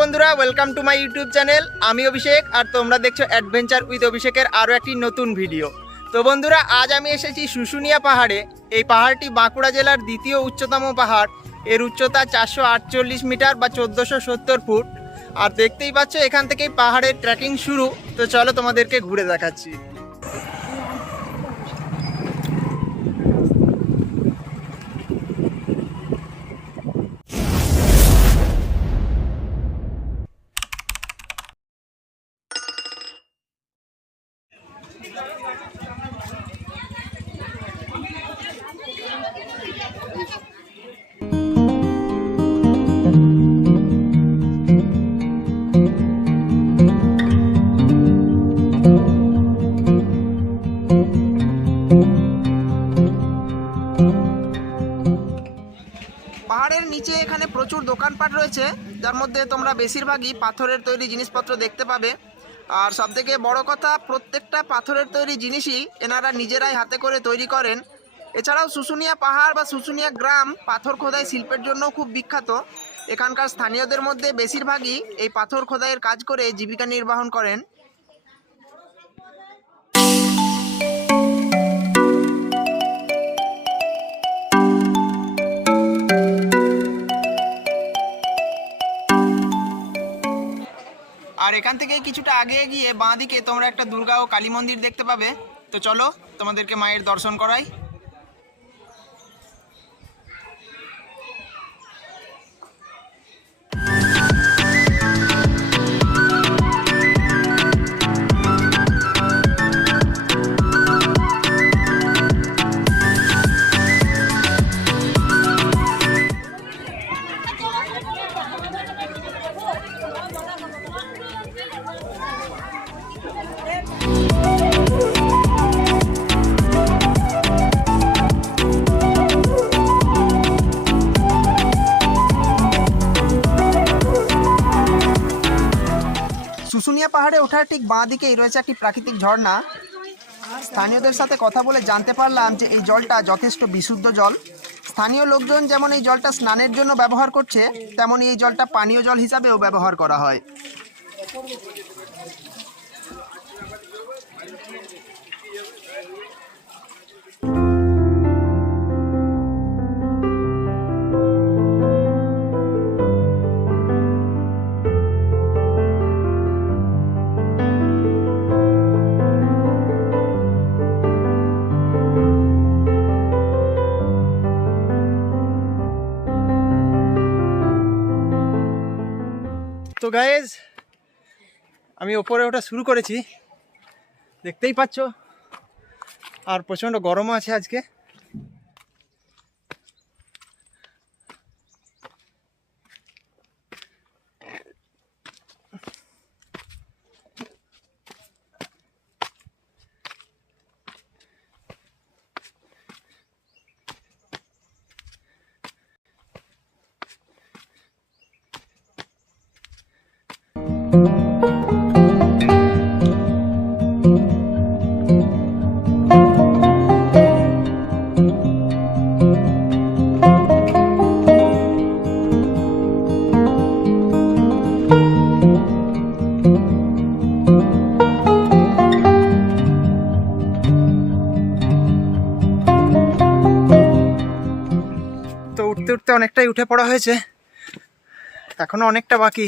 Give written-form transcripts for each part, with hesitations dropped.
বন্ধুরা, welcome to my YouTube channel. আমি অভিষেক আর তোমরা দেখছো অ্যাডভেঞ্চার উইথ অভিষেকের আরও একটি নতুন ভিডিও। তো বন্ধুরা, আজ আমি এসেছি শুশুনিয়া পাহাড়ে। এই পাহাড়টি বাঁকুড়া জেলার দ্বিতীয় উচ্চতম পাহাড়। এর উচ্চতা 448 মিটার বা 1470 ফুট। আর দেখতেই পাচ্ছ এখান থেকেই পাহাড়ের ট্রেকিং শুরু। তো চলো তোমাদেরকে ঘুরে দেখাচ্ছি। পাহাড়ের নিচে এখানে প্রচুর দোকানপাট রয়েছে, যার মধ্যে তোমরা বেশিরভাগই পাথরের তৈরি জিনিসপত্র দেখতে পাবে। আর সবথেকে বড় কথা, প্রত্যেকটা পাথরের তৈরি জিনিসই এনারা নিজেরাই হাতে করে তৈরি করেন। এছাড়াও শুশুনিয়া পাহাড় বা শুশুনিয়া গ্রাম পাথর খোদাই শিল্পের জন্য খুব বিখ্যাত। এখানকার স্থানীয়দের মধ্যে বেশিরভাগই এই পাথর খোদাইয়ের কাজ করে জীবিকা নির্বাহ করেন। আর এখান থেকে কিছুটা আগে গিয়ে বাঁ দিকে তোমরা একটা দুর্গা ও কালী মন্দির দেখতে পাবে। তো চলো তোমাদেরকে মায়ের দর্শন করাই। শুশুনিয়া পাহাড়ে ওঠার ঠিক বাঁ দিকেই রয়েছে একটি প্রাকৃতিক ঝর্ণা। স্থানীয়দের সাথে কথা বলে জানতে পারলাম যে এই জলটা যথেষ্ট বিশুদ্ধ জল। স্থানীয় লোকজন যেমন এই জলটা স্নানের জন্য ব্যবহার করছে, তেমনই এই জলটা পানীয় জল হিসাবেও ব্যবহার করা হয়। তো গাইজ, আমি ওপরে ওঠা শুরু করেছি, দেখতেই পাচ্ছ। আর প্রচণ্ড গরমও আছে আজকে। তো উঠতে উঠতে অনেকটাই উঠে পড়া হয়েছে, এখনো অনেকটা বাকি,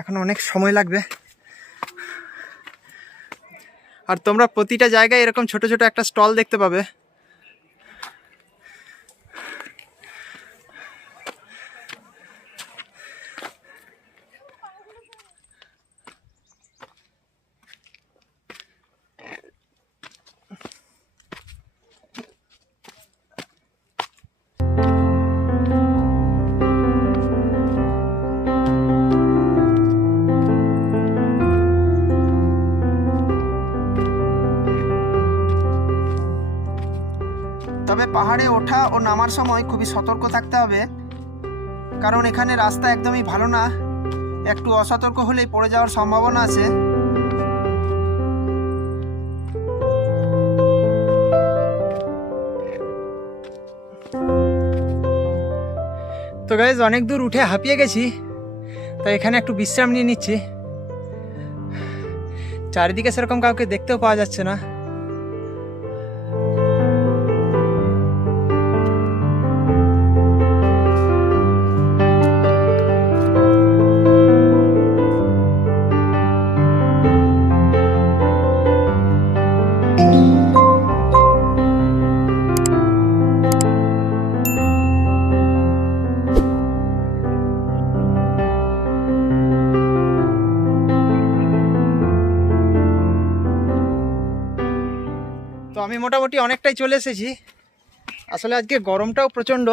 এখনো অনেক সময় লাগবে। আর তোমরা প্রতিটা জায়গায় এরকম ছোট ছোট একটা স্টল দেখতে পাবে। তবে পাহাড়ে ওঠা ও নামার সময় খুবই সতর্ক থাকতে হবে, কারণ এখানে রাস্তা একদমই ভালো না। একটু অসতর্ক হলেই পড়ে যাওয়ার সম্ভাবনা আছে। তো তো গাইজ অনেক দূর উঠে হাঁপিয়ে গেছি, তো এখানে একটু বিশ্রাম নিয়ে নিচ্ছি। চারিদিকে সেরকম কাউকে দেখতেও পাওয়া যাচ্ছে না। তো আমি মোটামুটি অনেকটাই চলে এসেছি। আসলে আজকে গরমটাও প্রচণ্ড।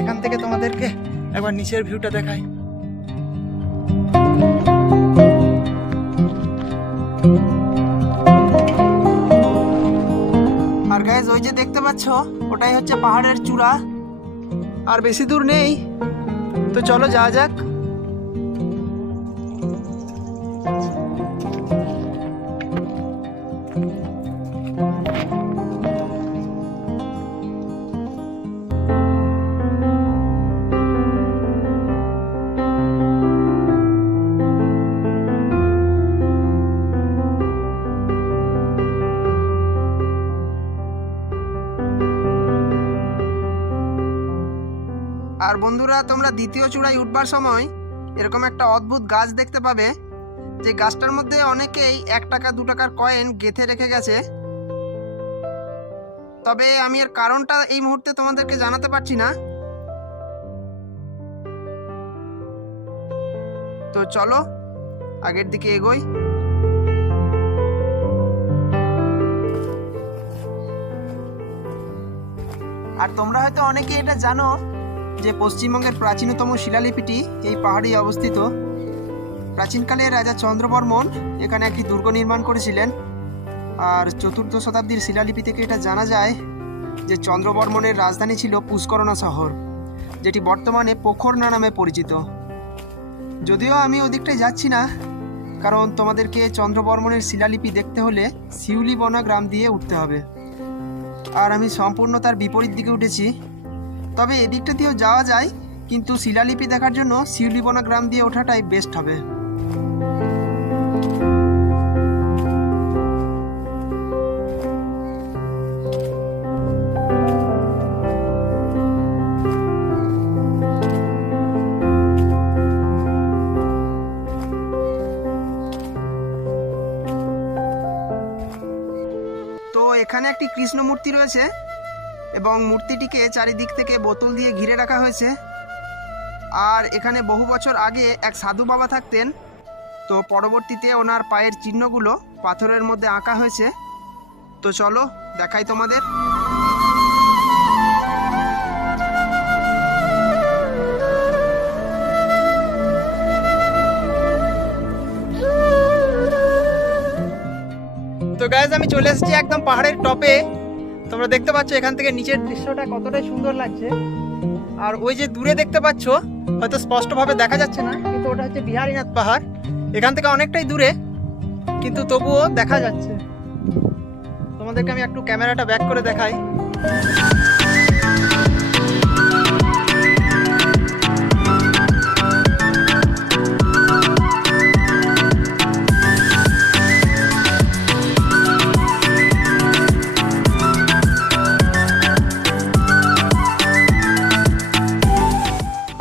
এখান থেকে তোমাদেরকে একবার নিচের ভিউটা দেখাই। আর গাইজ ওই যে দেখতে পাচ্ছ ওটাই হচ্ছে পাহাড়ের চূড়া, আর বেশি দূর নেই। তো চলো যাওয়া যাক। আর বন্ধুরা, তোমরা দ্বিতীয় চূড়ায় উঠবার সময় এরকম একটা অদ্ভুত গাছ দেখতে পাবে, যে গাছটার মধ্যে অনেকেই 1 টাকা 2 টাকার কয়েন গেঁথে রেখে গেছে। তবে আমি এর কারণটা এই মুহূর্তে তোমাদেরকে জানাতে পারছি না। তো চলো আগের দিকে এগোই। আর তোমরা হয়তো অনেকে এটা জানো যে পশ্চিমবঙ্গের প্রাচীনতম শিলালিপিটি এই পাহাড়েই অবস্থিত। প্রাচীনকালে রাজা চন্দ্রবর্মন এখানে একটি দুর্গ নির্মাণ করেছিলেন। আর 4র্থ শতাব্দীর শিলালিপি থেকে এটা জানা যায় যে চন্দ্রবর্মনের রাজধানী ছিল পুষ্করণা শহর, যেটি বর্তমানে পোখরনা নামে পরিচিত। যদিও আমি ওদিকটায় যাচ্ছি না, কারণ তোমাদেরকে চন্দ্রবর্মনের শিলালিপি দেখতে হলে শিউলিবনা গ্রাম দিয়ে উঠতে হবে। আর আমি সম্পূর্ণ তার বিপরীত দিকে উঠেছি। তবে এদিকটা দিয়েও যাওয়া যায়, কিন্তু শিলালিপি দেখার জন্য শিউলিবনা গ্রাম দিয়ে ওঠাটাই বেস্ট হবে। তো এখানে একটি কৃষ্ণ মূর্তি রয়েছে, এবং মূর্তিটিকে চারিদিক থেকে বোতল দিয়ে ঘিরে রাখা হয়েছে। আর এখানে বহু বছর আগে এক সাধু বাবা থাকতেন, তো পরবর্তীতে ওনার পায়ের চিহ্নগুলো পাথরের মধ্যে আঁকা হয়েছে। তো চলো দেখাই তোমাদের। তো গাইজ আমি চলে এসেছি একদম পাহাড়ের টপে। তোমরা দেখতে পাচ্ছ এখান থেকে নিচের দৃশ্যটা কতটাই সুন্দর লাগছে। আর ওই যে দূরে দেখতে পাচ্ছ, হয়তো স্পষ্টভাবে দেখা যাচ্ছে না, কিন্তু ওটা হচ্ছে বিহারীনাথ পাহাড়। এখান থেকে অনেকটাই দূরে, কিন্তু তবুও দেখা যাচ্ছে। তোমাদেরকে আমি একটু ক্যামেরাটা ব্যাক করে দেখাই।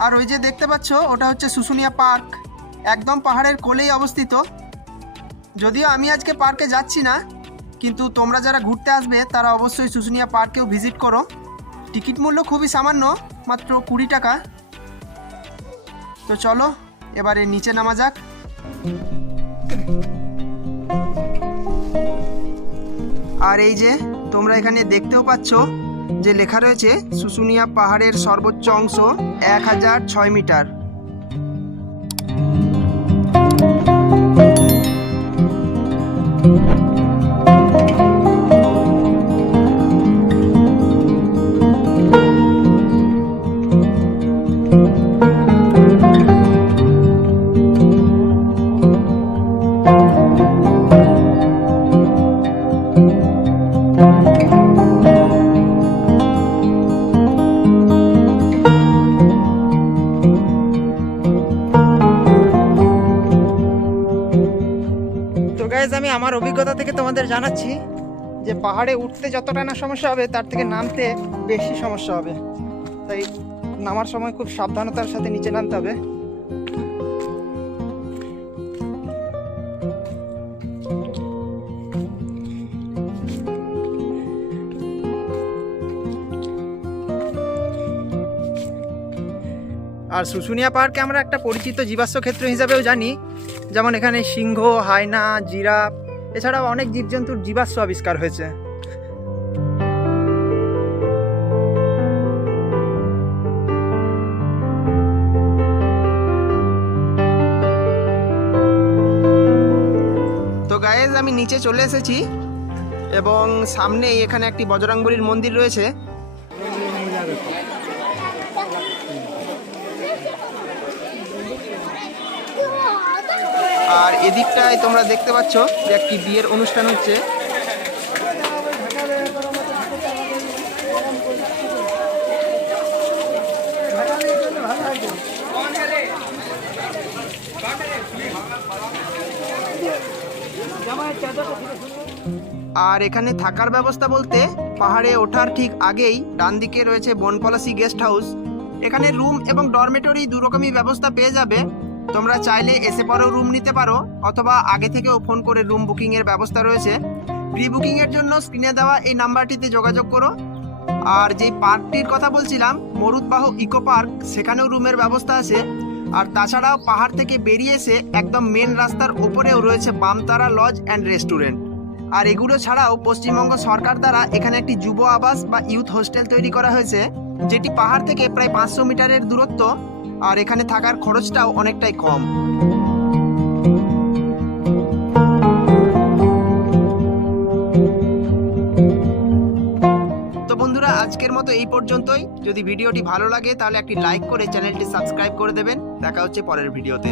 আর ওই যে দেখতে পাচ্ছ ওটা হচ্ছে শুশুনিয়া পার্ক, একদম পাহাড়ের কোলেই অবস্থিত। যদিও আমি আজকে পার্কে যাচ্ছি না, কিন্তু তোমরা যারা ঘুরতে আসবে তারা অবশ্যই শুশুনিয়া পার্কেও ভিজিট করো। টিকিট মূল্য খুবই সামান্য, মাত্র 20 টাকা। তো চলো এবারে নিচে নামা যাক। আর এই যে তোমরা এখানে দেখতেও পাচ্ছ যে লেখা রয়েছে শুশুনিয়া পাহাড়ের সর্বোচ্চ অংশ 1006 মিটার। অভিজ্ঞতা থেকে তোমাদের জানাচ্ছি যে পাহাড়ে উঠতে যতটা না সমস্যা হবে তার থেকে নামতে বেশি সমস্যা হবে, তাই নামার সময় খুব সাবধানতার সাথে নিচে নামতে হবে। আর শুশুনিয়া পাহাড়কে আমরা একটা পরিচিত জীবাশ্ম ক্ষেত্র হিসাবেও জানি, যেমন এখানে সিংহ, হায়না, জিরাফ এছাড়াও অনেক জীবজন্তুর জীবাশ্ম আবিষ্কার হয়েছে। তো গায়েজ আমি নিচে চলে এসেছি এবং সামনেই এখানে একটি বজরংবলীর মন্দির রয়েছে। আর এদিকটায় তোমরা দেখতে পাচ্ছ যে একটি বিয়ের অনুষ্ঠান হচ্ছে। আর এখানে থাকার ব্যবস্থা বলতে পাহাড়ে ওঠার ঠিক আগেই ডান দিকে রয়েছে বনপলাশী গেস্ট হাউস। এখানে রুম এবং ডরমেটরি দুরকমই ব্যবস্থা পেয়ে যাবে। তোমরা চাইলে এসে পরেও রুম নিতে পারো অথবা আগে থেকেও ফোন করে রুম বুকিং এর ব্যবস্থা রয়েছে। প্রি বুকিং এর জন্য স্ক্রিনে দেওয়া এই নাম্বারটিতে যোগাযোগ করো। আর যেই পার্কটির কথা বলছিলাম মরুদবাহ ইকো পার্ক, সেখানেও রুমের ব্যবস্থা আছে। আর তাছাড়াও পাহাড় থেকে বেরিয়ে এসে একদম মেন রাস্তার উপরেও রয়েছে বামতারা লজ অ্যান্ড রেস্টুরেন্ট। আর এগুলো ছাড়াও পশ্চিমবঙ্গ সরকার দ্বারা এখানে একটি যুব আবাস বা ইউথ হোস্টেল তৈরি করা হয়েছে, যেটি পাহাড় থেকে প্রায় 500 মিটারের দূরত্ব। আর এখানে থাকার খরচটাও অনেকটাই কম। তো বন্ধুরা, আজকের মতো এই পর্যন্তই। যদি ভিডিওটি ভালো লাগে তাহলে একটি লাইক করে চ্যানেলটি সাবস্ক্রাইব করে দেবেন। দেখা হচ্ছে পরের ভিডিওতে।